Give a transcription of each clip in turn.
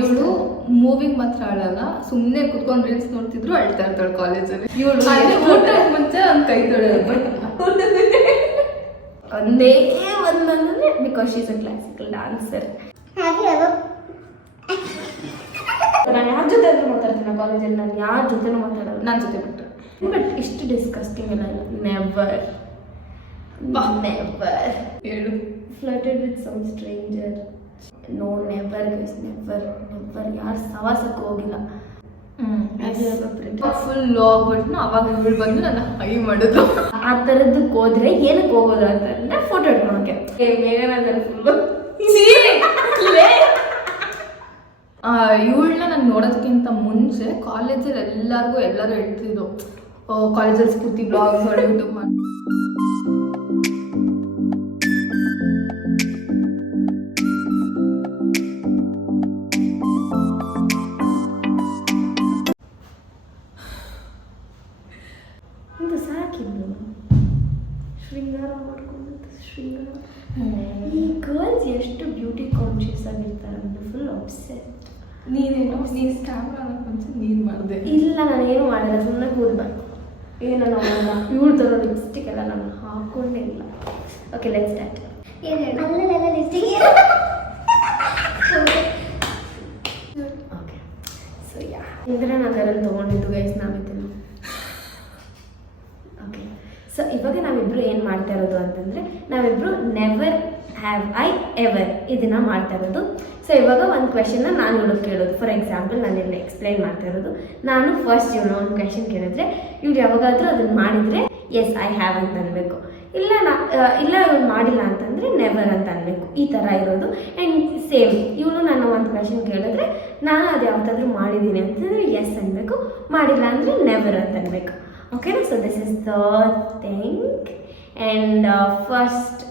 ಇವಳು ಮೂವಿಂಗ್ ಮಾತ್ರ ಅಳಲ್ಲ, ಸುಮ್ಮನೆ ಕುತ್ಕೊಂಡು ರೀಲ್ಸ್ ನೋಡ್ತಿದ್ರು ಅಳ್ತಾ ಇರ್ತಾಳೆ ಕಾಲೇಜಲ್ಲಿ. ಇವಳು ಊಟ ಮುಂಚೆ ಒಂದು ಕೈ ತೊಳೆಯೋದು, ಬಟ್ ಒಂದೇ ಒಂದಂದ್ರೆ because she's a classical dancer. ನಾನು ಯಾರ ಜೊತೆ ಆದ್ರೂ ಮಾತಾಡ್ತೀನಿ ಕಾಲೇಜಲ್ಲಿ, ನಾನು ಯಾರ ಜೊತೆನೂ ಮಾತಾಡೋದು, ನನ್ನ ಜೊತೆ ಬಿಟ್ಟು. ಬಟ್ ಇಷ್ಟು ಡಿಸ್ಕಸ್ಟಿಂಗ್ ಎಲ್ಲ ಇಲ್ಲ. ನೆವರ್ ಹೇಳು. Flirted with some stranger? No, never guys, never never. ಯಾರು ಸವಾಸಕ್ಕೆ ಹೋಗಿಲ್ಲ. ಫುಲ್ ಲೋ ಆಗ್ಬಿಟ್ಟು ಅವಾಗ ಇವಳು ಬಂದು ನನ್ನ ಹೈ ಮಾಡಿದ್ರು. ಆ ಥರದ್ದಕ್ಕೆ ಹೋದ್ರೆ ಏನಕ್ಕೆ ಹೋಗೋದು ಅಂತಂದ್ರೆ ಫೋಟೋ ಇಟ್ಕೊಳಕ್ಕೆ. ಇವಳನ್ನ ನಾನು ನೋಡೋದಕ್ಕಿಂತ ಮುಂಚೆ ಕಾಲೇಜಲ್ಲಿ ಎಲ್ಲರೂ ಹೇಳ್ತಿದ್ರು ಕಾಲೇಜಲ್ಲಿ ಸ್ಫೂರ್ತಿ ಬ್ಲಾಗ್ಸ್ ಯೂಟ್ಯೂಬ್ ಮಾಡಿ. ಇದು ಸಾಕಿದ್ದು ಶೃಂಗಾರ ಮಾಡ್ಕೊಂಡು ಶೃಂಗಾರ. ಈ ಗರ್ಲ್ಸ್ ಎಷ್ಟು ಬ್ಯೂಟಿ ಕಾನ್ಶಿಯಸ್ ಆಗಿರ್ತಾರೆ ಅಂದ್ರೆ ಫುಲ್ ಅಬ್ಸೆಟ್. ನೀನೇನು ಕ್ಯಾಮ್ರಾ ಮುಂಚೆ ನೀನು ಮಾಡಿದೆ? ಇಲ್ಲ, ನಾನೇನು ಮಾಡಿಲ್ಲ, ಸುಮ್ಮನೆ ಕೂದಬೇಕು. ಏನೋ ಮಾಡಲ್ಲ. ಇವಳು ತರೋ ಲಿಪ್ಸ್ಟಿಕ್ ಎಲ್ಲ ನಾನು ಹಾಕೊಂಡೇ ಇಲ್ಲ. Okay, let's start. ಏನು ಹೇಳಿ? ಅಲ್ಲೆಲ್ಲ ಲಿಪ್ಸ್ಟಿಕ್. ಓಕೆ, ಸೊ ಯಾ ಇಂದಿರಾನಗರಲ್ಲಿ ತೊಗೊಂಡಿದ್ದು ಗೈಸ್ ನಾವಿದ್ದನ್ನು. ಓಕೆ, ಸೊ ಇವಾಗ ನಾವಿಬ್ರು ಏನು ಮಾಡ್ತಾ ಇರೋದು ಅಂತಂದರೆ, ನಾವಿಬ್ರು ನೆವರ್ ಹ್ಯಾವ್ ಐ ಎವರ್ ಇದನ್ನು ಮಾಡ್ತಾ ಇರೋದು. ಸೊ ಇವಾಗ ಒಂದು ಕ್ವೆಶನ್ನ ನಾನು ಇವಳು ಕೇಳೋದು. ಫಾರ್ ಎಕ್ಸಾಂಪಲ್, ನಾನೆಲ್ಲ ಎಕ್ಸ್ಪ್ಲೈನ್ ಮಾಡ್ತಾ ಇರೋದು. ನಾನು ಫಸ್ಟ್ ಇವಳು ಒಂದು ಕ್ವೆಶನ್ ಕೇಳಿದ್ರೆ ಇವಳು ಯಾವಾಗಾದರೂ ಅದನ್ನು ಮಾಡಿದರೆ ಎಸ್ ಐ ಹ್ಯಾವ್ ಅಂತ ಅನ್ಬೇಕು. ಇಲ್ಲ ಇವಳು ಮಾಡಿಲ್ಲ ಅಂತಂದರೆ ನೆವರ್ ಅಂತ ಅನ್ಬೇಕು. ಈ ಥರ ಇರೋದು. ಆ್ಯಂಡ್ ಸೇಮ್ ಇವಳು ನಾನು ಒಂದು ಕ್ವೆಶನ್ ಕೇಳಿದ್ರೆ ನಾನು ಅದು ಯಾವತ್ತಾದ್ರೂ ಮಾಡಿದ್ದೀನಿ ಅಂತಂದರೆ ಎಸ್ ಅನ್ಬೇಕು, ಮಾಡಿಲ್ಲ ಅಂದರೆ ನೆವರ್ ಅಂತ ಅನ್ಬೇಕು. ಓಕೆನಾ? So this is the thing. And first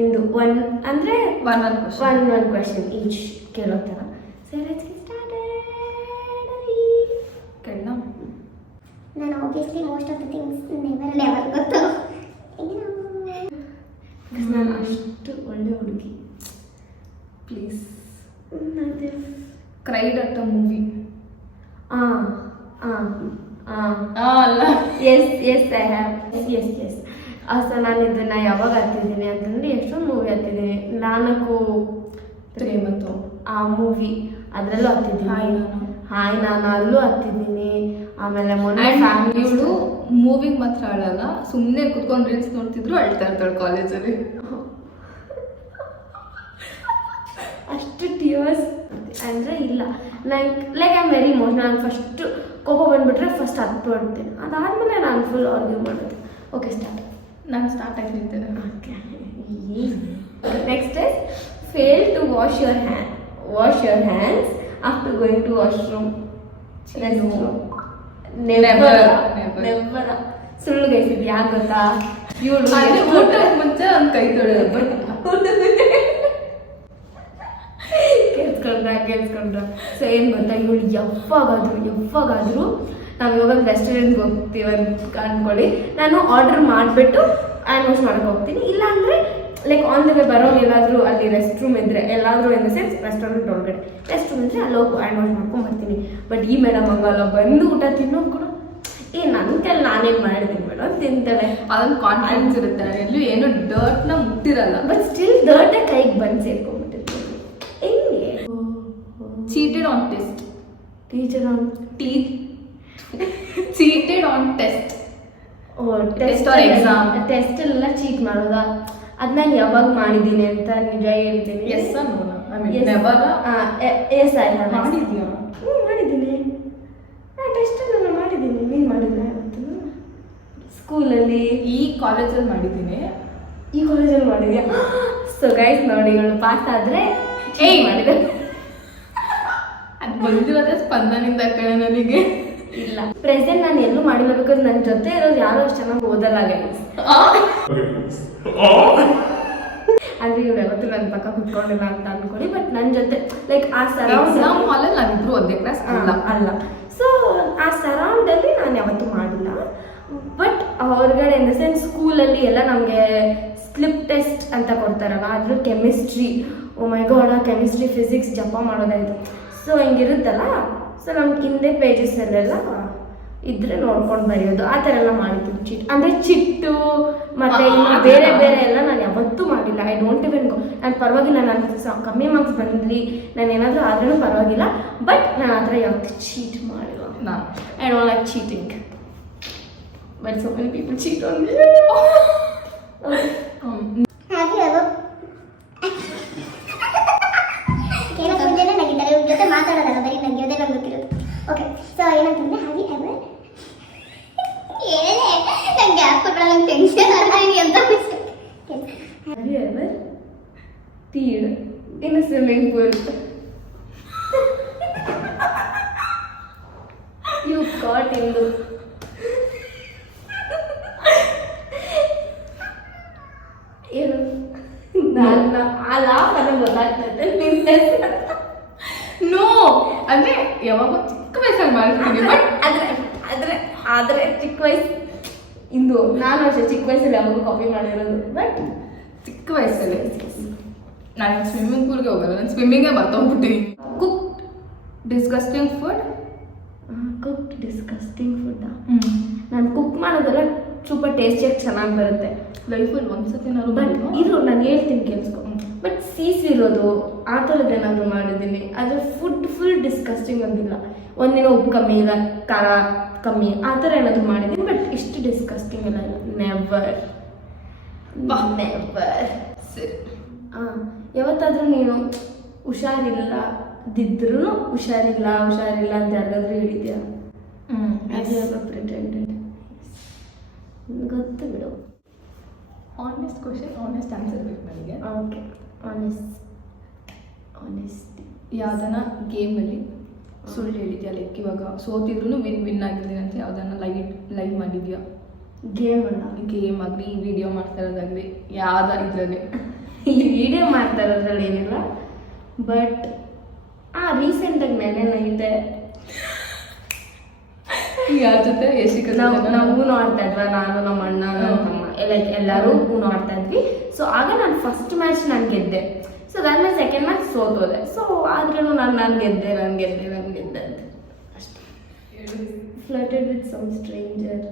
ಇಂದು ಒನ್ ಕ್ವೆಶನ್ ಈಚ್ ಕೇಳೋ ಥರ. So let's get started. ಕಣ್ಣ ನಾನು obviously most of the things never ಗೊತ್ತು. ನಾನು ಅಷ್ಟು ಒಳ್ಳೆ ಹುಡುಗಿ. ಪ್ಲೀಸ್. ಅದೇ ಕ್ರೈಡ್ ಅಟ್ ಅ ಮೂವಿ. ಅಲ್ಲ, yes I have. Yes so ನಾನು ಇದನ್ನು ಯಾವಾಗ ಹತ್ತಿದ್ದೀನಿ ಅಂತಂದರೆ ಎಷ್ಟೊಂದು ಮೂವಿ ಹತ್ತಿದ್ದೀನಿ. 4 ಪ್ರೇಮತ್ತು ಆ ಮೂವಿ ಅದರಲ್ಲೂ ಹತ್ತಿದ್ದೀನಿ. ಹಾಯ್ ನಾನು ಅಲ್ಲೂ ಹತ್ತಿದ್ದೀನಿ. ಆಮೇಲೆ ಮೊನ್ನೆ ಇವಳು ಮೂವಿಂಗ್ ಮಾತ್ರ ಅಳಲ್ಲ, ಸುಮ್ಮನೆ ಕುತ್ಕೊಂಡು ರೀಲ್ಸ್ ನೋಡ್ತಿದ್ರು ಅಳ್ತಾ ಇರ್ತಾಳೆ ಕಾಲೇಜಲ್ಲಿ. ಅಷ್ಟು ಟಿಯರ್ಸ್ ಅಂದರೆ ಇಲ್ಲ. Like I am very emotional. ನಾನು ಫಸ್ಟು ಕೋಪ ಬಂದುಬಿಟ್ರೆ ಫಸ್ಟ್ ಹತ್ಬಿಡ್ತೀನಿ. ಅದಾದಮೇಲೆ ನಾನು ಫುಲ್ ಆರ್ಗ್ಯೂ ಮಾಡೋದು. Okay, start. ನಾನು ಸ್ಟಾರ್ಟ್ ಆಗಿರ್ತೇನೆ. Okay, next is fail to wash your hands after going to washroom. Never. ಸುಳ್ಳು ಗೈಸಿದ್ ಯಾಕೆ ಗೊತ್ತಾ? ಇವಳು ಊಟ ಮುಂಚೆ ಒಂದು ಕೈ ತೊಳೆಯೋದು, ಬಟ್ ಕೇಳಿಸ್ಕೊಂಡ್ರ. ಸೊ ಏನು ಗೊತ್ತಾ, ಇವಳು ಯಾವಾಗಾದ್ರೂ ನಾವು ಇವಾಗ ರೆಸ್ಟೋರೆಂಟ್ಗೆ ಹೋಗ್ತೀವಿ ಅಂತ ಅಂದ್ಕೊಳ್ಳಿ, ನಾನು ಆರ್ಡರ್ ಮಾಡಿಬಿಟ್ಟು ಹ್ಯಾಂಡ್ ವಾಶ್ ಮಾಡೋಕೆ ಹೋಗ್ತೀನಿ. ಇಲ್ಲಾಂದರೆ ಲೈಕ್ ಆನ್ ದ ವೇ ಬರೋರು ಎಲ್ಲಾದರೂ ಅಲ್ಲಿ ರೆಸ್ಟ್ ರೂಮ್ ಇದ್ದರೆ, ಎಲ್ಲಾದರೂ ಇನ್ ದ ಸೆನ್ಸ್ ರೆಸ್ಟೋರೆಂಟ್ ಒಳಗಡೆ ರೆಸ್ಟ್ ರೂಮ್ ಇದ್ದರೆ ಅಲ್ಲಿ ಹೋಗಿ ಹ್ಯಾಂಡ್ ವಾಶ್ ಮಾಡ್ಕೊಂಡು ಬರ್ತೀನಿ. ಬಟ್ ಈ ಮೇಡಮ್ ಹಂಗಲ್ಲ, ಬಂದು ಊಟ ತಿನ್ನೋದು ಕೂಡ ನನ್ನ ಕೈಲಿ ನಾನೇನು ಮಾಡಿದ್ದೀನಿ ಮೇಡಮ್ ತಿಂತಾಳೆ. ಅದೊಂದು ಕಾನ್ಫಿಡೆನ್ಸ್ ಇರುತ್ತೆ, ಎಲ್ಲೂ ಏನೋ ಡರ್ಟ್ನ ಮುಟ್ಟಿರಲ್ಲ, ಬಟ್ ಸ್ಟಿಲ್ ಡರ್ಟೇ ಕೈಗೆ ಬಂದು ಸೇರ್ಕೊಂಡ್ಬಿಟ್ಟಿರ್ತೀನಿ. ಹೆಂಗೆ? Cheated on test. Teacher on cheated on test. Test or exam. Test ಎಲ್ಲ ಚೀಟ್ ಮಾಡೋದಾ? ಅದು ನಾನು ಯಾವಾಗ ಮಾಡಿದ್ದೀನಿ ಅಂತ ನಿಜ ಹೇಳ್ತೀನಿ. ಎಸ್ ನೋಡ ಎಸ್ ಆಯ್ತು. ಮಾಡಿದ್ಯಾ? ಮಾಡಿದ್ದೀನಿ. ಟೆಸ್ಟ್ ನಾನು ಮಾಡಿದ್ದೀನಿ. ನೀನು ಮಾಡಿಲ್ಲ ಇವತ್ತು? ಸ್ಕೂಲಲ್ಲಿ ಈ ಕಾಲೇಜಲ್ಲಿ ಮಾಡಿದ್ದೀನಿ. ಈ ಕಾಲೇಜಲ್ಲಿ ಮಾಡಿದ್ಯಾ? ಸೊ ಗೈಸ್ ನೋಡಿ, ಇವಳು ಪಾಸ್ ಆದರೆ ಮಾಡಿದೆ. ಅದು ಬಂದಿರೋದೇ ಸ್ಪಂದನಿಂದ ಕಡೆ ನನಗೆ. ಇಲ್ಲ, ಪ್ರೆಸೆಂಟ್ ನಾನು ಎಲ್ಲೂ ಮಾಡಿಲ್ಲ, ಬಿಕಾಸ್ ನನ್ನ ಜೊತೆ ಇರೋದು ಯಾರು ಅಷ್ಟು ಚೆನ್ನಾಗಿ ಓದಲ್ಲ ಗೈಸ್. ಅಂದ್ರೆ ಇವ್ರು ಯಾವತ್ತೂ ನನ್ನ ಪಕ್ಕ ಕುತ್ಕೊಂಡಿಲ್ಲ ಅಂತ ಅನ್ಕೊಳ್ಳಿ. ಬಟ್ ನನ್ನ ಜೊತೆ ಲೈಕ್ ಆ ಸರೌಂಡ್ ಹಾಲಲ್ಲಿ ನಾವಿಬ್ರು ಒಂದೇ ಕ್ಲಾಸ್ ಅಲ್ಲ. ಸೊ ಆ ಸರೌಂಡಲ್ಲಿ ನಾನು ಯಾವತ್ತೂ ಮಾಡಿಲ್ಲ. ಬಟ್ ಹೊರಗಡೆ ಇನ್ ದ ಸೆನ್ಸ್ ಸ್ಕೂಲಲ್ಲಿ ಎಲ್ಲ ನಮಗೆ ಸ್ಲಿಪ್ ಟೆಸ್ಟ್ ಅಂತ ಕೊಡ್ತಾರಲ್ಲ, ಅದ್ರ ಕೆಮಿಸ್ಟ್ರಿ, ಓ ಮೈ ಗಾಡ್, ಆ ಕೆಮಿಸ್ಟ್ರಿ ಫಿಸಿಕ್ಸ್ ಜಪ ಮಾಡೋದಾಯಿತು. ಸೊ ಹಿಂಗಿರುತ್ತಲ್ಲ, ಸೊ ನಮ್ಗೆ ಹಿಂದೆ ಪೇಜಸ್ಸಲ್ಲೆಲ್ಲ ಇದ್ರೆ ನೋಡ್ಕೊಂಡು ಬರೆಯೋದು ಆ ಥರ ಎಲ್ಲ ಮಾಡಿದ್ದೀನಿ. ಚೀಟ್ ಅಂದರೆ ಚಿಟ್ಟು ಮತ್ತು ಇನ್ನು ಬೇರೆ ಬೇರೆ ಎಲ್ಲ ನಾನು ಯಾವತ್ತೂ ಮಾಡಿಲ್ಲ. ಐ ಡೋಂಟ್ ಇವನ್ ಗೋ. ನಾನು ಪರವಾಗಿಲ್ಲ, ನಾನು ಕಮ್ಮಿ ಮಾರ್ಕ್ಸ್ ಬಂದಲಿ, ನಾನು ಏನಾದರೂ ಆದ್ರೂ ಪರವಾಗಿಲ್ಲ, ಬಟ್ ನಾನು ಆ ಥರ ಯಾವತ್ತೂ ಚೀಟ್ ಮಾಡಿಲ್ಲ. ನಾನು I don't like cheating, but so many people cheat on me. Have you ever ಏನೋ ಮುಂಜಾನೆ ನಗಿದ್ದಾರೆ, ಇವ್ರ ಜೊತೆ ಮಾತಾಡೋದಲ್ಲ, ಬರೀ ನಗಿಯೋದೇ ನಂಗೆ ಗೊತ್ತಿರೋದು. ಓಕೆ, ಸೊ ಏನಂತಂದ್ರೆ ಹ್ಯಾವ್ ಯು ಎವರ್ ಏನೇ ನಂಗೆ ಗ್ಯಾಪ್ ಕೊಟ್ಟರೆ ನಂಗೆ ಟೆನ್ಷನ್ ಆಗಿ ಅಂತ have you ever peed in a swimming pool? You got ಇಂದು ಏನು ನನ್ನ ಆ ಲಾಭ ನನಗೆ ಗೊತ್ತಾಗ್ತದೆ. ನೋ ಅಂದ್ರೆ ಯಾವಾಗ ಚಿಕ್ಕ ವಯಸ್ಸಲ್ಲಿ ಮಾಡ್ತೀನಿ, ಬಟ್ ಆದರೆ ಚಿಕ್ಕ ವಯಸ್ಸು ಇಂದು ನಾನು ಅಷ್ಟೇ ಚಿಕ್ಕ ವಯಸ್ಸಲ್ಲಿ ಯಾವಾಗ ಕಾಪಿ ಮಾಡಿರೋದು, ಬಟ್ ಚಿಕ್ಕ ವಯಸ್ಸಲ್ಲಿ ನಾನು ಸ್ವಿಮ್ಮಿಂಗ್ ಪೂಲ್ಗೆ ಹೋಗಲ್ಲ, ನಾನು ಸ್ವಿಮ್ಮಿಂಗೇ ಮರ್ತೋಗ್ಬಿಟ್ಟಿನಿ. Cook disgusting food. Cook disgusting ಫುಡ್ಡಾ? ನಾನು ಕುಕ್ ಮಾಡೋದೆಲ್ಲ ಸೂಪರ್ ಟೇಸ್ಟಿಯಾಗಿ ಚೆನ್ನಾಗಿ ಬರುತ್ತೆ ಲೈಫಲ್ಲಿ ಒಂದ್ಸತಿನಾದ್ರು. ಬಟ್ ಇದು ನಾನು ಹೇಳ್ತೀನಿ ಕೇಳಿಸ್ಕೊ. ಬಟ್ ಸೀಸಿರೋದು ಆ ಥರದ್ದು ಏನಾದರೂ ಮಾಡಿದ್ದೀನಿ, ಆದರೆ ಫುಲ್ ಡಿಸ್ಕಸ್ಟಿಂಗ್ ಅಂತಿಲ್ಲ. ಒಂದಿನ ಉಪ್ಪು ಕಮ್ಮಿ ಇಲ್ಲ, ಖಾರ ಕಮ್ಮಿ, ಆ ಥರ ಏನಾದರೂ ಮಾಡಿದ್ದೀನಿ, ಬಟ್ ಇಷ್ಟು ಡಿಸ್ಕಸ್ಟಿಂಗ್ ಎಲ್ಲ ಇಲ್ಲ. ನೆವರ್ ಸರಿ. ಯಾವತ್ತಾದರೂ ನೀನು ಹುಷಾರಿಲ್ಲದಿದ್ರೂ ಹುಷಾರಿಲ್ಲ ಅಂತ ಯಾರಿಗಾದ್ರೂ ಹೇಳಿದ್ಯಾ? ಪ್ರಿಟೆಂಡೆಡ್ ಗೊತ್ತು ಬಿಡು. ಆನೆಸ್ಟ್ ಕ್ವಶನ್, ಆನೆಸ್ಟ್ ಆನ್ಸರ್ ಬೇಕು ನನಗೆ. Okay, honesty. ಯಾವ್ದನ್ನ ಗೇಮಲ್ಲಿ ಸುಳ್ಳು ಹೇಳಿದ್ಯಾ? ಲೈಕ್ ಇವಾಗ ಸೋತಿದ್ರು ವಿನ್ ಆಗಿದ್ದೀನಿ ಅಂತ ಯಾವ್ದನ್ನ ಲೈವ್ ಮಾಡಿದ್ಯಾ? ಗೇಮ್ ಅಲ್ಲ, ಗೇಮ್ ಆಗಲಿ, ವಿಡಿಯೋ ಮಾಡ್ತಾ ಇರೋದಾಗಲಿ, ಯಾವ್ದ ಇದರಲ್ಲಿ ಇಲ್ಲಿ ವಿಡಿಯೋ ಮಾಡ್ತಾ ಇರೋದ್ರಲ್ಲಿ ಏನಿಲ್ಲ. ಬಟ್ ರೀಸೆಂಟಾಗಿ ನೆನೆ ನೈಟೆ ಯಾರ ಜೊತೆ ಎಷ್ಟು ನಾವು ಆಡ್ತಾ ಇದ್ವಾ, ನಾನು ನಮ್ಮ ಅಣ್ಣ ನನ್ನ ತಮ್ಮ ಎಲ್ಲರೂ ಊನು ಆಡ್ತಾ ಇದ್ವಿ. ಸೊ ಆಗ ನಾನು ಫಸ್ಟ್ ಮ್ಯಾಚ್ ನಾನು ಗೆದ್ದೆ. ಸೊ ಅದಾದ್ಮೇಲೆ ಸೆಕೆಂಡ್ ಮ್ಯಾಚ್ ಸೋತೋದೆ. ಸೊ ಆದ್ರೂ ನಾನು ಗೆದ್ದೆ ಅಂತ ಅಷ್ಟೇ. Flirted with some stranger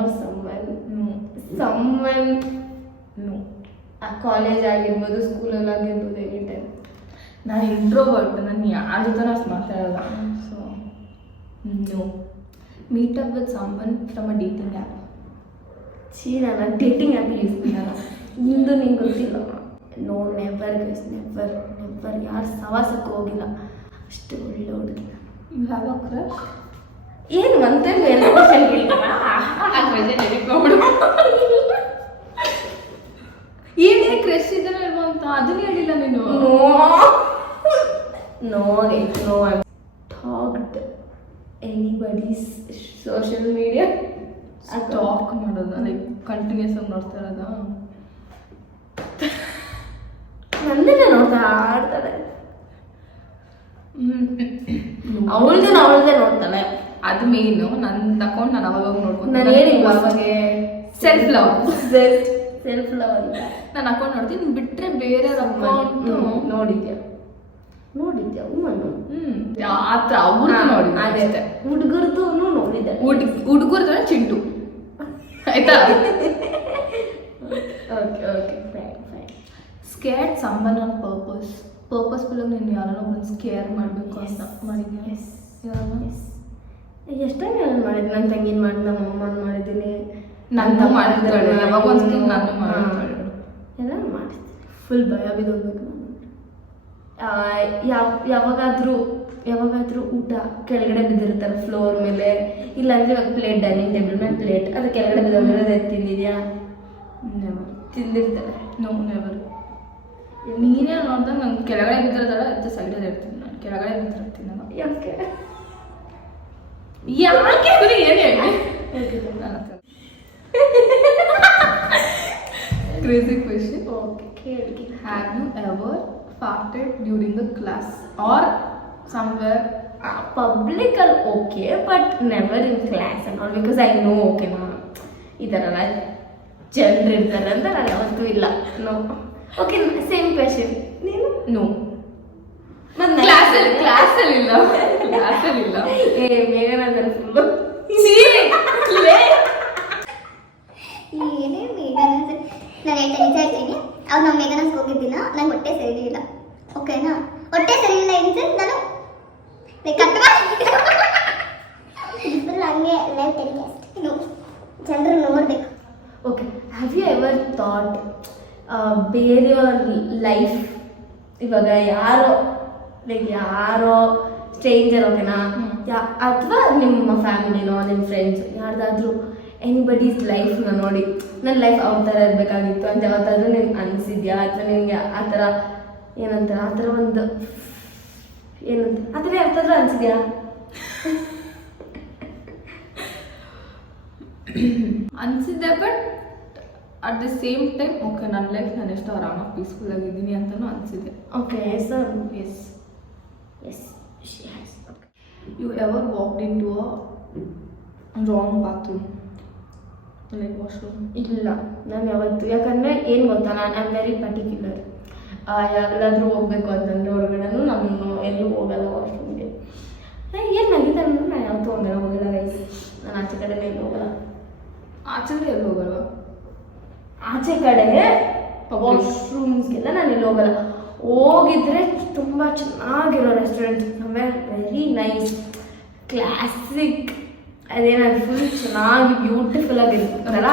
or someone no. College ಆಗಿರ್ಬೋದು, ಸ್ಕೂಲಲ್ಲಿ ಆಗಿರ್ಬೋದು, ಎನಿ ಟೈಮ್. ನಾನು ಇಂಟ್ರೋವರ್ಟ್, ನಾನು ಯಾರ ಜೊತೆ ಅಷ್ಟು ಮಾತಾಡಲ್ಲ. So no. Meet up with someone from a dating app. ನಾನು ಡೇಟಿಂಗ್ ಆ್ಯಪ್ ಯೂಸ್ ಮಾಡಲ್ಲ. ಇಂದು ನಿಂಗೆ ಗೊತ್ತಿಲ್ಲ. ನೋ, ನೆವರ್ ಗೈಸ್, ನೆವರ್ ಯಾರು ಸವಾಸಕ್ಕೂ ಹೋಗಿಲ್ಲ. ಅಷ್ಟು ಒಳ್ಳೆ ಹುಡುಗಿ. You have a crush? ಏನು ಒಂದೇ ಮೇಲೆ ಕ್ವಶನ್ ಕೇಳ್ತಾರ? ಏನೇ ಕ್ರಶ್ ಇದನ್ನ ಇಲ್ವಾ ಅಂತ ಅದನ್ನ ಹೇಳಿಲ್ಲ ನೀನು. No talked anybody's social media. Stalk ಮಾಡೋದ, ಲೈಕ್ ಕಂಟಿನ್ಯೂಸ್ ಆಗಿ ನೋಡ್ತಾ ಇರೋದ? ನನ್ನೆಲ್ಲ ನೋಡ್ತಾ ಆಡ್ತಾಳೆ. ಅವಳದೇ ನೋಡ್ತಾಳೆ. ಅದು ಮೇನು. ನನ್ನ ಅಕೌಂಟ್ ನಾನು ಅವಾಗ ನೋಡ್ಕೊಂಡು ನಾನು ಹೇಳಿಲ್ಲ ಅವಾಗ ಸೆಲ್ಫ್ ಲವ್ ಅಂತ ನನ್ನ ಅಕೌಂಟ್ ನೋಡ್ತೀನಿ, ಬಿಟ್ರೆ ಬೇರೆ ಅಕೌಂಟ್ ನೋಡಿದ್ಯಾ ಆತ್ರ ಅವ್ರದ್ದು ನೋಡಿ. ಅದೇ ಹುಡುಗರ್ದು ನೋಡಿದ್ದೆ. ಹುಡುಗರ್ದು ಚಿಂಟು ಆಯ್ತಾ? Okay scared someone on purposeful ಆಗಿ ನೀನು ಯಾರನ್ನ ಒಬ್ಬರು ಸ್ಕೇರ್ ಮಾಡಬೇಕು ಅಂತ ಮಾಡಿದ್ಯಾ? ಎಷ್ಟೊಂದು ನಾನು ಮಾಡಿದ್ದೀನಿ. ನನ್ನ ತಂಗಿನ ಮಾಡಿ, ನಮ್ಮ ಅಮ್ಮನ ಮಾಡಿದ್ದೀನಿ, ನನ್ನ ಮಾಡಿದ್ದಾಳೆ. ಯಾವಾಗ ಒಂದ್ಸತಿ ನಾನು ಮಾಡಿದ್ದಾಳೆ. ಎಲ್ಲ ಮಾಡಿಸ್ತೀನಿ. ಫುಲ್ ಭಯ ಬಿದ್ದೋಗ್ಬೇಕು ನಾನು. ಯಾವಾಗಾದ್ರೂ ಊಟ ಕೆಳಗಡೆ ಬಿದ್ದಿರ್ತಾರೆ ಫ್ಲೋರ್ ಮೇಲೆ, ಇಲ್ಲಾಂದ್ರೆ ಇವಾಗ ಪ್ಲೇಟ್, ಡೈನಿಂಗ್ ಟೇಬಲ್ ಮೇಲೆ ಪ್ಲೇಟ್, ಅದು ಕೆಳಗಡೆ ಬಿದ್ದೋಗಿರೋದು ತಿಂದಿದ್ಯಾ? ತಿಂದಿರ್ತಾರೆ. No, never. ನೀನೇ ನೋಡಿದಾಗ ನಂಗೆ ಕೆಳಗಡೆ ಬಿದ್ದಿರೋದಲ್ಲ, ಅದು ಸೈಡಲ್ಲಿ ಇರ್ತೀನಿ. ನಾನು ಕೆಳಗಡೆ ಬಿದ್ದಿರ್ತೀನಿ. ನಾನು ಯಾಕೆ ಏನು ಹೇಳಿ? Crazy question. ಓಕೆ, ಕೇಳಿ. Have you ever farted during the class or somewhere? ಪಬ್ಲಿಕಲ್ಲಿ okay, but never in class and all, because I know ಓಕೆನಾ ಈ ಥರ ಎಲ್ಲ ಜನರು ಇರ್ತಾರೆ ಅಂತ ನಾನು ಯಾವತ್ತೂ ಇಲ್ಲ. ನೋ. Okay, same question. ನೀನು? ನೋ. ಮತ್ತೆ ಕ್ಲಾಸಲ್ಲಿ ಇಲ್ಲ ಕ್ಲಾಸಲ್ಲಿ ಇಲ್ಲ. ಏ ಮೇಘನ ಫುಲ್ಲು ಏನೇ ಮೇಘನ ನಾನು ಹೇಳ್ತೇನೆ ನಿಜ ಹೇಳ್ತೀನಿ. ಅವ್ರು ನಾವು ಮೇಘನಸ್ಗೆ ಹೋಗಿದ್ದಿನ ನಂಗೆ ಹೊಟ್ಟೆ ಸರಿ ಇಲ್ಲ. ಓಕೆನಾ? ಹೊಟ್ಟೆ ಸರಿ ಇಲ್ಲ ಇನ್ಸೆನ್ಸ್ ನಾನು ಇಬ್ಬರು ಹಂಗೆ ಲೈವ್ ಟೆಲಿಕಾಸ್ಟ್ ಜನರು ನೋಡ್ಬೇಕು. Okay, have you ever thought ಬೇರೆಯವ್ರ ಲೈಫ್ ಇವಾಗ ಯಾರೋ ಸ್ಟ್ರೇಂಜರ್ ಓಕೆನಾ, ಅಥವಾ ನಿಮ್ಮ ಫ್ಯಾಮಿಲಿನೋ ನಿಮ್ಮ ಫ್ರೆಂಡ್ಸ್ ಯಾರ್ದಾದ್ರೂ ಎನಿಬಡೀಸ್ ಲೈಫ್ನ ನೋಡಿ ನನ್ನ ಲೈಫ್ ಅವ್ರ ಥರ ಇರಬೇಕಾಗಿತ್ತು ಅಂತ ಯಾವತ್ತಾದ್ರೂ ನಿಮ್ಗೆ ಅನಿಸಿದ್ಯಾ? ಅಥವಾ ನಿಮಗೆ ಆ ಥರ ಏನಂತಾರೆ ಆ ಥರ ಒಂದು ಏನಂತ ಆ ಥರ ಯಾವತ್ತಾದ್ರೂ ಅನಿಸಿದ್ಯಾ? ಅನಿಸಿದ್ದೆ, but at the same time okay ನನ್ನ ಲೈಫ್ ನಾನು ಎಷ್ಟು ಆರಾಮಾಗಿ ಪೀಸ್ಫುಲ್ ಆಗಿದ್ದೀನಿ ಅಂತಲೂ ಅನಿಸಿದೆ. Okay sir, yes yes she has. Okay, you ever walked in to a wrong bathroom like washroom? ಇಲ್ಲ, ನಾನು ಯಾವತ್ತು, ಯಾಕಂದರೆ ಏನು ಗೊತ್ತಾ, ನಾನು ಐ ಆಮ್ ವೆರಿ ಪರ್ಟಿಕ್ಯುಲರ್. ಎಲ್ಲಾದರೂ ಹೋಗ್ಬೇಕು ಅಂತಂದರೆ ಹೊರಗಡೆನೂ ನಾನು ಎಲ್ಲೂ ಹೋಗಲ್ಲ ವಾಶ್ರೂಮ್ಗೆ. ಏನು ನಗಿದೆ ಅಂದ್ರೆ ನಾನು ಯಾವತ್ತೂ ಹೋಗಲ್ಲ ರೈಸ್. ನಾನು ಆಚೆ ಕಡೆನೇ ಎಲ್ಲೂ ಹೋಗಲ್ಲ. ಆಚೆಗೆ ಎಲ್ಲಿ ಹೋಗಲ್ವ? ಆಚೆ ಕಡೆ ವಾಶ್ರೂಮ್ಸ್ಗೆಲ್ಲ ನಾನು ಎಲ್ಲೂ ಹೋಗಲ್ಲ. ಹೋಗಿದ್ರೆ ತುಂಬ ಚೆನ್ನಾಗಿರೋ ರೆಸ್ಟೋರೆಂಟ್, ವೆರಿ ನೈಸ್ ಕ್ಲಾಸಿಕ್, ಅದೇನಾದ್ರು ಫುಲ್ ಚೆನ್ನಾಗಿ ಬ್ಯೂಟಿಫುಲ್ ಆಗಿರ್ತಾರಲ್ಲ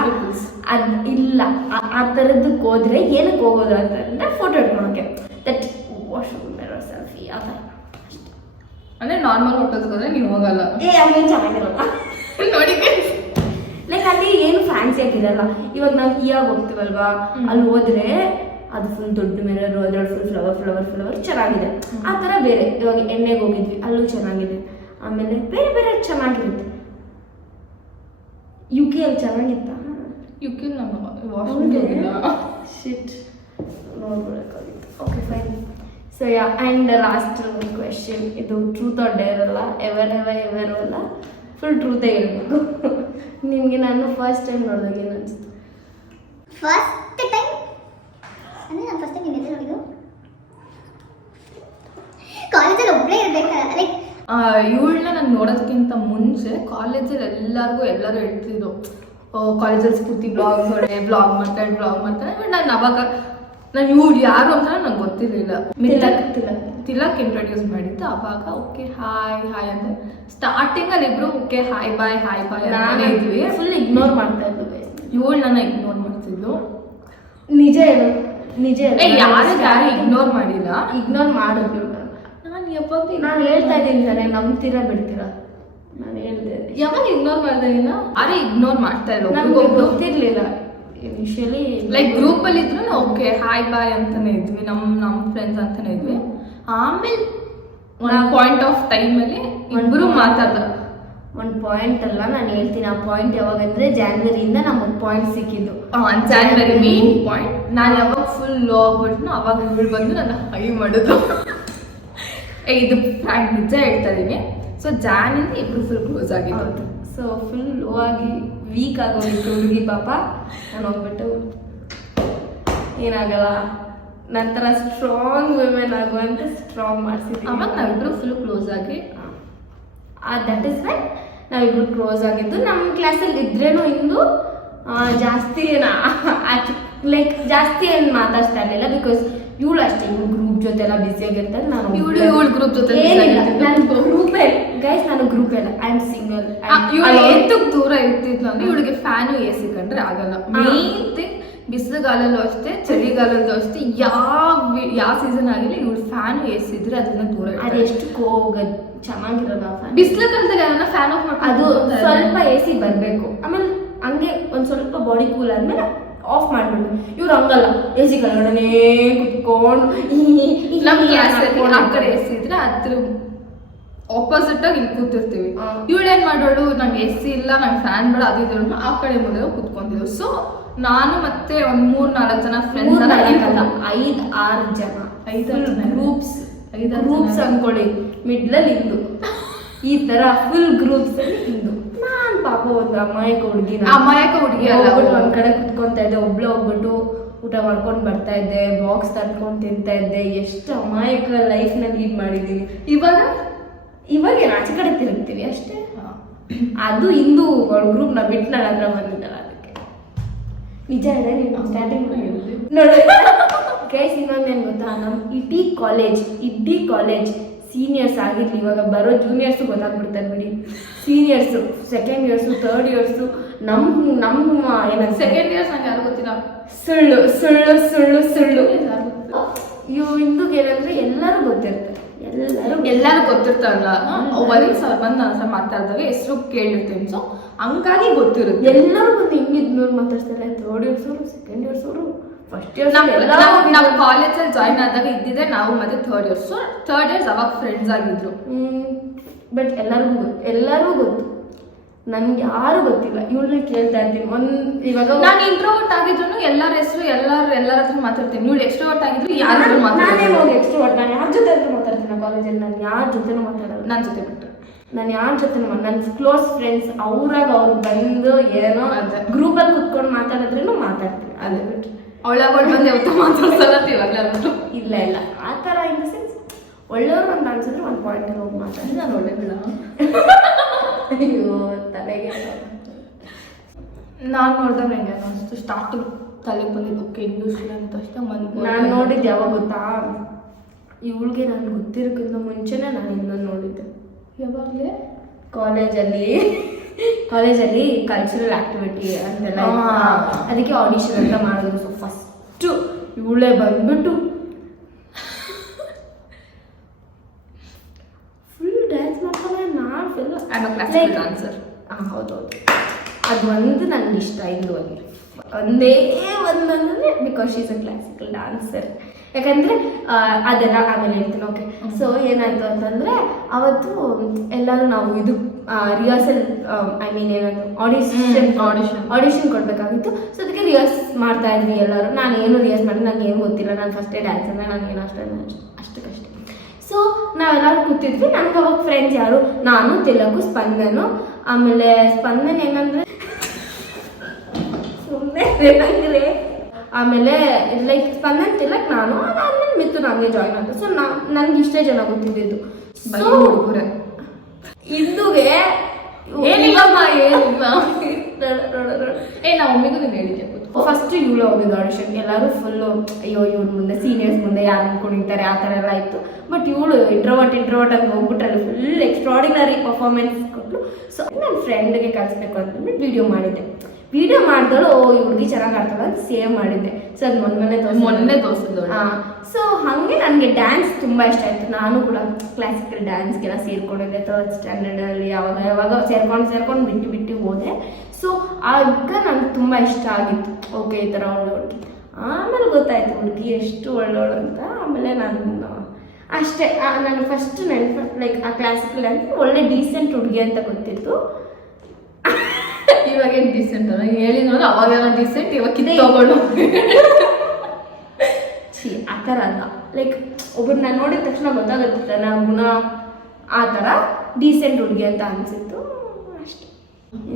ಅದು ಇಲ್ಲ. ಆ ಥರದ್ದಕ್ಕೆ ಹೋದ್ರೆ ಏನಕ್ಕೆ ಹೋಗೋದು ಅಂತಂದರೆ ಫೋಟೋ ಇಟ್ಕೊಳಕ್ಕೆ, ದಟ್ ವಾಶ್ರೂಮ್ ಮಿರರ್ ಸೆಲ್ಫಿ ಆ ಥರ. ಅಂದರೆ ನಾರ್ಮಲ್ ಹೋಟೆಲ್ಸ್ಗೆ ಹೋದ್ರೆ ನೀವು ಹೋಗಲ್ಲ? ಅಲ್ಲೇನು ಚೆನ್ನಾಗಿರಲ್ಲ ನೋಡಿ, ಲೈಕ್ ಅಲ್ಲಿ ಏನು ಫ್ಯಾನ್ಸಿ ಆಗಿರಲ್ಲ. ಇವಾಗ ನಾವು ಈಯಾಗಿ ಹೋಗ್ತೀವಲ್ವಾ, ಅಲ್ಲಿ ಹೋದ್ರೆ ಅದು ಫುಲ್ ದೊಡ್ಡ ಮಿರರು, ಅದ್ರಲ್ಲಿ ಫುಲ್ ಫ್ಲವರ್ ಚೆನ್ನಾಗಿದೆ. ಆ ಥರ ಬೇರೆ ಇವಾಗ ಎಣ್ಣೆಗೆ ಹೋಗಿದ್ವಿ, ಅಲ್ಲೂ ಚೆನ್ನಾಗಿದೆ. ಆಮೇಲೆ ಬೇರೆ ಬೇರೆ ಚೆನ್ನಾಗಿರುತ್ತೆ. UK ಅಲ್ಲಿ ಚೆನ್ನಾಗಿತ್ತ? UK ನಾನು ವಾಶ್ರೂಮ್ಗೆ ಹೋಗಿಲ್ಲ. ಶಿಟ್, ನೋಡ್ಕೊಳಕ್ಕಾಗಿತ್ತು. Okay fine. So yeah, and last question, ಇದು ಟ್ರೂತ್ ಆರ್ ಡೇರ್ ಅಲ್ಲ, ಎವರ್ ಅಲ್ಲ, ಫುಲ್ ಟ್ರೂತೇ ಹೇಳ್ಬೇಕು. ನಿಮಗೆ ನಾನು ಫಸ್ಟ್ ಟೈಮ್ ನೋಡಿದಾಗ ಏನು ಅನಿಸ್ತು? ಫಸ್ಟ್ ಟೈಮ್ ಅಂದರೆ ನಾನು ಫಸ್ಟ್ ಟೈಮ್ ನಿನ್ನೆ ನೋಡಿದ್ದು ಕಾಲೇಜಲ್ಲಿ ಒಬ್ಬಳೇ ಇರಬೇಕಲ್ಲ. ಲೈಕ್ ಇವಳನ್ನ ನಾನು ನೋಡೋದಕ್ಕಿಂತ ಮುಂಚೆ ಕಾಲೇಜಲ್ಲಿ ಎಲ್ಲರೂ ಹೇಳ್ತಿದ್ರು ಕಾಲೇಜಲ್ಲಿ ಸ್ಫೂರ್ತಿ ಬ್ಲಾಗ್ ಮಾಡ್ತಾರೆ. ನಾನು ಇವಳು ಯಾರು ಅಂತ ನಂಗೆ ಗೊತ್ತಿರಲಿಲ್ಲ. ತಿಲಕ್ ಇಂಟ್ರೊಡ್ಯೂಸ್ ಮಾಡಿದ್ದು ಅವಾಗ. ಓಕೆ ಹಾಯ್ ಅಂತ ಸ್ಟಾರ್ಟಿಂಗಲ್ಲಿ ಇಬ್ರು ಓಕೆ ಹಾಯ್ ಬಾಯ್ ಅಂತಾನೆ ಇದ್ವಿ. ಫುಲ್ ಇಗ್ನೋರ್ ಮಾಡ್ತಾ ಇದ್ವಿ. ಇವಳು ನನ್ನ ಇಗ್ನೋರ್ ಮಾಡ್ತಿದ್ಲು. ನಿಜ ಹೇಳು. ಯಾರು ಇಗ್ನೋರ್ ಮಾಡಿಲ್ಲ, ಇಗ್ನೋರ್ ಮಾಡಿದ್ರು. ನಾನು ಹೇಳ್ತಾ ಇದ್ದೀನಿ ಸರ್, ನಂಬ್ತೀರಾ ಬಿಡ್ತೀರಾ? ನಾನು ಹೇಳ್ದೆ ಯಾವಾಗ ಇಗ್ನೋರ್ ಮಾಡ್ದೆ ನೀನು? ಅರೆ ಇಗ್ನೋರ್ ಮಾಡ್ತಾ ಇಲ್ಲ, ನಮ್ಗೆ ಗೊತ್ತಿರ್ಲಿಲ್ಲ ಇನಿಷಿಯಲಿ. ಲೈಕ್ ಗ್ರೂಪಲ್ಲಿ ಇದ್ರು ಓಕೆ ಹಾಯ್ ಬಾಯ್ ಅಂತಾನೆ ಇದ್ವಿ, ನಮ್ಮ ಫ್ರೆಂಡ್ಸ್ ಅಂತಾನೆ ಇದ್ವಿ. ಆಮೇಲೆ ಒಂದು ಪಾಯಿಂಟ್ ಆಫ್ ಟೈಮಲ್ಲಿ ಇಬ್ಬರು ಮಾತಾಡ್ತಾರೆ. ಒಂದು ಪಾಯಿಂಟ್ ಅಲ್ಲ, ನಾನು ಹೇಳ್ತೀನಿ. ಆ ಪಾಯಿಂಟ್ ಯಾವಾಗಂದ್ರೆ ಜಾನ್ವರಿಯಿಂದ ನಮಗೆ ಪಾಯಿಂಟ್ ಸಿಕ್ಕಿದ್ದು. January main point. ನಾನು ಯಾವಾಗ ಫುಲ್ ಲೋ ಆಗ್ಬಿಟ್ಟು ಅವಾಗ ಇವಳು ಬಂದು ನನ್ನ ಹೈ ಮಾಡಿದ್ರು. ಇದು ಫ್ರ್ಯಾಂಕ್ ನಿಜ ಹೇಳ್ತಾ ಇದೀನಿ. ಸೊ ಜಾನಿಂದ ಇಬ್ರು ಫುಲ್ ಕ್ಲೋಸ್ ಆಗಿದ್ದು. ಸೊ ಫುಲ್ ಲೋ ಆಗಿ ವೀಕ್ ಆಗೋಗಿತ್ತು ಹುಡುಗಿ ಪಾಪ. ನಾನು ಹೋಗ್ಬಿಟ್ಟು ಏನಾಗಲ್ಲ, ನಂತರ ಸ್ಟ್ರಾಂಗ್ ವುಮೆನ್ ಆಗುವಂತ ಸ್ಟ್ರಾಂಗ್ ಮಾಡಿಸಿದ್ವಿ. ಅವಾಗ ನಾವಿಬ್ರು ಫುಲ್ ಕ್ಲೋಸ್ ಆಗಿ, ದಟ್ ಇಸ್ ವೈ ನಾವಿಬ್ರು ಕ್ಲೋಸ್ ಆಗಿದ್ದು. ನಮ್ಮ ಕ್ಲಾಸಲ್ಲಿ ಇದ್ರೇನು ಇಂದು ಜಾಸ್ತಿ ಲೈಕ್ ಜಾಸ್ತಿ ಏನು ಮಾತಾಡ್ತಾ ಇರಲಿಲ್ಲ. ಬಿಕಾಸ್ ಇವಳು ಅಷ್ಟೇ, ಇವಳು ಗ್ರೂಪ್ ಜೊತೆ ಎಲ್ಲ ಬಿಸಿ ಆಗಿರ್ತಾರೆ. ನಾನು ಇವಳು ಗ್ರೂಪ್ ಜೊತೆ ನಾನು ಗ್ರೂಪೇ ಗೈಸ್, ನಾನು ಗ್ರೂಪ್ ಎಲ್ಲ ಐ ಆಮ್ ಸಿಂಗಲ್. ಇವಳು ಎತ್ತಕ್ಕೆ ದೂರ ಇರ್ತಿದ್ಲು ಅಂದ್ರೆ ಇವಳಿಗೆ ಫ್ಯಾನು AC ಕಂಡ್ರೆ ಆಗಲ್ಲ. ಮೇನ್ ಥಿಂಗ್ ಬಿಸಿಲುಗಾಲಲ್ಲೂ ಅಷ್ಟೇ ಚಳಿಗಾಲಲ್ಲೂ ಅಷ್ಟೇ ಯಾವ ಸೀಸನ್ ಆಗಿಲ್ಲ ಇವಳು ಫ್ಯಾನು AC ಇದ್ರೆ ಅದನ್ನ ದೂರ. ಅದೆಷ್ಟು ಹೋಗೋದು ಚೆನ್ನಾಗಿರೋದು. ಬಿಸಿಲು ಕಾಲದಾಗ ಫ್ಯಾನ್ ಆಫ್ ಮಾಡಿ ಅದು ಸ್ವಲ್ಪ AC ಬರಬೇಕು. ಆಮೇಲೆ ಹಂಗೆ ಒಂದು ಸ್ವಲ್ಪ ಬಾಡಿ ಕೂಲ್ ಆದ್ಮೇಲೆ ಆಫ್ ಮಾಡ್ಬಿಡು. ಇವ್ರು ಹಂಗಲ್ಲ, AC ಕೆಳಗಡೆ ಕುತ್ಕೊಂಡು ನಮ್ಮ ಕ್ಲಾಸಲ್ಲಿ ಆ ಕಡೆ AC ಇದ್ರೆ ಅದ್ರ ಆಪೋಸಿಟ್ ಆಗಿ ಇಲ್ಲಿ ಕೂತಿರ್ತೀವಿ. ಇವಳು ಏನ್ ಮಾಡೋಳು, ನಂಗೆ AC ಇಲ್ಲ, ನಂಗೆ ಫ್ಯಾನ್ ಬೇಡ, ಅದು ಇದು ಆ ಕಡೆ ಮುಂದೆ ಕೂತ್ಕೊಂಡಿದ್ವು. ಸೊ ನಾನು ಮತ್ತೆ ಒಂದ್ 3-4 ಜನ ಫ್ರೆಂಡ್ಸ್, 5-6 ಜನ ಗ್ರೂಪ್ಸ್ ಅನ್ಕೊಳ್ಳಿ. ಮಿಡ್ಲಲ್ಲಿ ಇಂದು ಈ ತರ ಫುಲ್ ಗ್ರೂಪ್ಸ್ ಅಲ್ಲಿ ಇಂದು. ನಾನ್ ಪಾಪ ಒಂದು ಅಮಾಯಕ ಹುಡುಗಿ ಒಂದ್ ಕಡೆ ಕುತ್ಕೊಂತ ಇದ್ದೆ. ಒಬ್ಳೆ ಹೋಗ್ಬಿಟ್ಟು ಊಟ ಮಾಡ್ಕೊಂಡು ಬರ್ತಾ ಇದ್ದೆ, ಬಾಕ್ಸ್ ತರ್ಕೊಂಡು ತಿಂತಾ ಇದ್ದೆ. ಎಷ್ಟು ಅಮಾಯಕ ಲೈಫ್ ನ ಲೀಡ್ ಮಾಡಿದೀವಿ. ಇವಾಗ ಇವಾಗ ಏನು ಆಚೆ ಕಡೆ ತಿರುಗ್ತೀವಿ ಅಷ್ಟೇ. ಅದು ಇಂದು ಗ್ರೂಪ್ ನ ಬಿಟ್ಟು ನನ್ನ ಹತ್ರ ಬಂದಿದ್ದಲ್ಲ ಅದಕ್ಕೆ. ನಿಜ ಇದೆ, ನೀವು ಸ್ಟಾರ್ಟಿಂಗ್ ನೋಡಿ ಗೈಸ್. ಇನ್ನೊಂದೇನು ಗೊತ್ತಾ, ನಮ್ಮ ಇಡೀ ಕಾಲೇಜ್ ಸೀನಿಯರ್ಸ್ ಆಗಿರ್ಲಿ, ಇವಾಗ ಬರೋ ಜೂನಿಯರ್ಸು ಗೊತ್ತಾಗ್ಬಿಡ್ತಾರೆ ಬಿಡಿ. Seniors, second years, third years, ನಮ್ಮ ಏನಂತ ಸೆಕೆಂಡ್ ಇಯರ್ಸ್ ನಂಗೆ ಯಾರು ಗೊತ್ತಿಲ್ಲ. ಸುಳ್ಳು ಸುಳ್ಳು ಸುಳ್ಳು ಸುಳ್ಳು. ಇವು ಹಿಂದೂಗೆ ಏನಂದ್ರೆ ಎಲ್ಲರೂ ಗೊತ್ತಿರ್ತಾರೆ, ಎಲ್ಲರೂ ಗೊತ್ತಿರ್ತಾರಲ್ಲ. ಒಳಗೆ ಸ್ವಲ್ಪ ಬಂದು ನನ್ನ ಹತ್ರ ಮಾತಾಡಿದಾಗ ಹೆಸರು ಕೇಳಿರ್ತೀನಿ. ಸೊ ಹಂಗಾಗಿ ಗೊತ್ತಿರುತ್ತೆ. ಎಲ್ಲರೂ ಬಂದು ಹಿಂಗಿದ್ನೂರು ಮಾತಾಡ್ತಾರೆ. ಥರ್ಡ್ ಇಯರ್ಸ್ ಅವರು, ಸೆಕೆಂಡ್ ಇಯರ್ಸ್ ಅವರು, ಫಸ್ಟ್ ಇಯರ್ಸ್. ನಾವು ಕಾಲೇಜಲ್ಲಿ ಜಾಯ್ನ್ ಆದಾಗ ಇದ್ದಿದ್ದೆ ನಾವು ಮತ್ತೆ ಥರ್ಡ್ ಇಯರ್ಸ್ ಅವಾಗ ಫ್ರೆಂಡ್ಸ್ ಆಗಿದ್ರು. ಬಟ್ ಎಲ್ಲರಿಗೂ ಗೊತ್ತು. ನನ್ಗೆ ಯಾರು ಗೊತ್ತಿಲ್ಲ. ಇವಳನ್ನ ಕೇಳ್ತಾ ಇರ್ತೀನಿ. ಇವಾಗ ನಾನು ಇಂಟ್ರೋವರ್ಟ್ ಆಗಿದ್ರು ಎಲ್ಲರ ಹೆಸರು ಎಲ್ಲರ ಹತ್ರ ಮಾತಾಡ್ತೀನಿ. ನೀವು ಎಕ್ಸ್ಟ್ರೋವರ್ಟ್ ಆಗಿದ್ರು ಯಾರು ನಾನೇ ಹೋಗಿ ಎಕ್ಸ್ಟ್ರೋವರ್ಟ್. ನಾನು ಯಾರ ಜೊತೆ ಆದ್ರೂ ಮಾತಾಡ್ತೀನಿ ಕಾಲೇಜಲ್ಲಿ. ನಾನು ಯಾರ ಜೊತೆನೂ ಮಾತಾಡಲ್ಲ. ನನ್ನ ಜೊತೆ ಬಿಟ್ಟು ನಾನು ಯಾರ ಜೊತೆ ನನ್ನ ಕ್ಲೋಸ್ ಫ್ರೆಂಡ್ಸ್ ಅವ್ರಾಗ ಅವ್ರು ಬಂದು ಏನೋ ಗ್ರೂಪಲ್ಲಿ ಕುತ್ಕೊಂಡು ಮಾತಾಡಿದ್ರೂ ಮಾತಾಡ್ತೀನಿ. ಅದೇ ಬಿಟ್ಟು ಅವಳಗಳು ಬಂದು ಯಾವತ್ತೂ ಮಾತಾಡ್ಸಲ್ಲ ಇವಾಗಲೇ. ಇಲ್ಲ ಆ ಥರ ಇನ್ ದ ಸೆನ್ಸ್ ಒಳ್ಳೆಯವ್ರು ಅಂತ ಅನ್ಸಿದ್ರೆ ಒಂದು ಪಾಯಿಂಟ್ ಹೋಗಿ ಮಾತಾಡಿ. ನಾನು ಒಳ್ಳೆದಿಲ್ಲ. ಅಯ್ಯೋ ತಲೆಗೆ ನಾನು ನೋಡಿದಾಗ ಹೆಂಗೆ ಅನಿಸ್ತು, ಸ್ಟಾರ್ಟಿಂಗ್ ತಲೆಗೆ ಬಂದಿದ್ದು ಓಕೆ ಇಂಡಸ್ಟ್ರಿ ಅಂತ ಅಷ್ಟೇ. ನಾನು ನೋಡಿದ್ದು ಯಾವಾಗ ಗೊತ್ತಾ, ಇವಳಿಗೆ ನಾನು ಗೊತ್ತಿರೋಕ್ಕಿಂತ ಮುಂಚೆನೇ ನಾನು ಇನ್ನೊಂದು ನೋಡಿದ್ದೆ. ಯಾವಾಗಲೇ ಕಾಲೇಜಲ್ಲಿ ಕಲ್ಚರಲ್ ಆಕ್ಟಿವಿಟಿ ಅಂತೆಲ್ಲ ಅದಕ್ಕೆ ಆಡಿಷನ್ ಅಂತ ಮಾಡಿದ್ರು. ಸೊ ಫಸ್ಟು ಇವಳೇ ಬಂದ್ಬಿಟ್ಟು ಫುಲ್ ಡ್ಯಾನ್ಸ್ ಮಾಡ್ಕೊಂಡೆ. ನಾನು ಫುಲ್ ಡಾನ್ಸರ್. ಹೌದೌದು, ಅದು ಒಂದು ನನಗೆ ಇಷ್ಟ. ಇಂದುವಲ್ಲಿ ಒಂದೇ ಒಂದಂದ್ರೆ because she's a classical dancer. ಯಾಕಂದರೆ ಅದೆಲ್ಲ ಆಮೇಲೆ ಹೇಳ್ತೀನಿ. ಓಕೆ, ಸೊ ಏನಾಯಿತು ಅಂತಂದರೆ ಅವತ್ತು ಎಲ್ಲರೂ ನಾವು ಇದು ರಿಹರ್ಸಲ್ ಐ ಮೀನ್ ಏನದು ಆಡಿಷನ್ ಕೊಡಬೇಕಾಗಿತ್ತು. ಸೊ ಅದಕ್ಕೆ ರಿಹರ್ಸ್ ಮಾಡ್ತಾ ಇದ್ವಿ ಎಲ್ಲರೂ. ನಾನು ಏನು ರಿಹರ್ಸ್ ಮಾಡಿ ನನಗೆ ಏನು ಗೊತ್ತಿಲ್ಲ. ನಾನು ಫಸ್ಟೇ ಡ್ಯಾನ್ಸ್ ಅಂದರೆ ನನಗೇನು ಅಷ್ಟಕ್ಕಷ್ಟೇ. ಸೊ ನಾವೆಲ್ಲರೂ ಕೂತಿದ್ವಿ. ನನಗೆ ಅವಾಗ ಫ್ರೆಂಡ್ಸ್ ಯಾರು, ನಾನು, ತಿಲಕು, ಸ್ಪಂದನು. ಆಮೇಲೆ ಸ್ಪಂದನ್ ಏನಂದರೆ ಸುಮ್ಮನೆ ಆಮೇಲೆ ಲೈಕ್ ಸ್ಪಂದನ್ ತಿಲಕ್ ನಾನು, ಅದಾದ್ಮೇಲೆ ಮಿತ್ತು ನನಗೆ ಜಾಯ್ನ್ ಆದ. ಸೊ ನನ್ಗೆ ಇಷ್ಟೇ ಜನ ಗೊತ್ತಿದ್ದು. ಸೊ ಇಂದುಗೆ ಏನಿಲ್ಲ ನಾವು ಒಮ್ಮಿಗೂ ನೀನು ಹೇಳಿದ್ದೆ. ಫಸ್ಟ್ ಇವಳು ಹೋಗಿದ್ದು ಆಡಿಷನ್. ಎಲ್ಲರೂ ಫುಲ್ಲು ಅಯ್ಯೋ ಇವ್ರ ಮುಂದೆ ಸೀನಿಯರ್ಸ್ ಮುಂದೆ ಯಾರು ಅನ್ಕೊಂಡಿರ್ತಾರೆ ಆ ಥರ ಎಲ್ಲ ಇತ್ತು. ಬಟ್ ಇವಳು ಇಂಟ್ರೋವರ್ಟ್ ಅಂತ ಹೋಗ್ಬಿಟ್ರಲ್ಲಿ ಫುಲ್ ಎಕ್ಸ್ಟ್ರಾಡಿನರಿ ಪರ್ಫಾರ್ಮೆನ್ಸ್ ಕೊಟ್ಟಳು. ಸೊ ನನ್ನ ಫ್ರೆಂಡ್ಗೆ ಕಲಿಸ್ಬೇಕು ಅಂತಂದ್ಬಿಟ್ಟು ವಿಡಿಯೋ ಮಾಡಿದಳು. ಈ ಹುಡುಗಿ ಚೆನ್ನಾಗಿ ಆಡ್ತಾಳೆ ಅಂತ ಸೇವ್ ಮಾಡಿದ್ದೆ. ಸೊ ಅದು ಮೊನ್ನೆ ತೋರಿಸಿದ್ದು. ಸೊ ಹಾಗೆ ನನಗೆ ಡ್ಯಾನ್ಸ್ ತುಂಬ ಇಷ್ಟ ಆಯಿತು. ನಾನು ಕೂಡ ಕ್ಲಾಸಿಕಲ್ ಡ್ಯಾನ್ಸ್ಗೆಲ್ಲ ಸೇರ್ಕೊಂಡಿದ್ದೆ ಥರ್ಡ್ ಸ್ಟ್ಯಾಂಡರ್ಡಲ್ಲಿ. ಯಾವಾಗ ಸೇರ್ಕೊಂಡು ಬಿಟ್ಟು ಹೋದೆ. ಸೊ ಆಗ ನನಗೆ ತುಂಬ ಇಷ್ಟ ಆಗಿತ್ತು. ಓಕೆ, ಈ ಥರ ಒಳ್ಳೆಯವ್ರಿಗೆ. ಆಮೇಲೆ ಗೊತ್ತಾಯ್ತು ಹುಡುಗಿ ಎಷ್ಟು ಒಳ್ಳೆಯವಳು ಅಂತ. ಆಮೇಲೆ ನಾನು ಅಷ್ಟೇ, ನನಗೆ ಫಸ್ಟ್ ನೆನಪು ಲೈಕ್ ಆ ಕ್ಲಾಸಿಕಲ್ ಡ್ಯಾನ್ಸ್ ಒಳ್ಳೆ ಡೀಸೆಂಟ್ ಹುಡುಗಿ ಅಂತ ಗೊತ್ತಿತ್ತು. ಇವಾಗ ಏನು ಡೀಸೆಂಟ್ ಅಲ್ಲ ಹೇಳಿ ನೋಡಿ. ಅವಾಗೆಲ್ಲ ಡೀಸೆಂಟ್, ಇವಾಗ ಕಿತ್ತೋಗೊಂಡು ಆ ಥರ ಅಲ್ಲ. ಲೈಕ್ ಒಬ್ಬರು ನಾನು ನೋಡಿದ ತಕ್ಷಣ ಗೊತ್ತಾಗುತ್ತೆ ನನ್ನ ಗುಣ. ಆ ಥರ ಡೀಸೆಂಟ್ ಹುಡುಗಿ ಅಂತ ಅನಿಸಿತ್ತು ಅಷ್ಟೆ.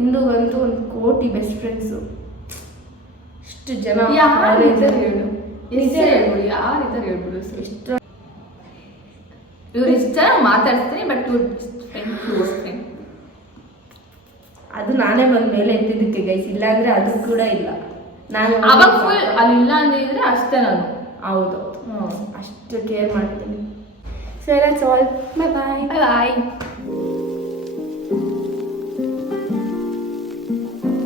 ಇಂದುಗಂತೂ 1 ಕೋಟಿ ಬೆಸ್ಟ್ ಫ್ರೆಂಡ್ಸು. ಇಷ್ಟು ಜನ ಯಾರು ಹೇಳ್ಬಿಡು ಇಷ್ಟು ಇವ್ರು ಇಷ್ಟು ಜನ ಮಾತಾಡ್ತೀನಿ. ಬಟ್ ಕ್ಲೋಸ್ ಫ್ರೆಂಡ್ ಅದು ನಾನೇ ಬಂದ ಮೇಲೆ ಎತ್ತಿದ್ದಕ್ಕೆ ಗೈಸ್. ಇಲ್ಲಾಂದ್ರೆ ಅದು ಕೂಡ ಇಲ್ಲ. ನಾನು ಅವಾಗ ಫುಲ್ ಅಲ್ಲಿಲ್ಲ ಅಂದಿದ್ರೆ ಅಷ್ಟೇ. ನಾನು ಹೌದೌದು ಅಷ್ಟು ಕೇರ್ ಮಾಡ್ತೀನಿ. So that's all. ಬಾಯ್.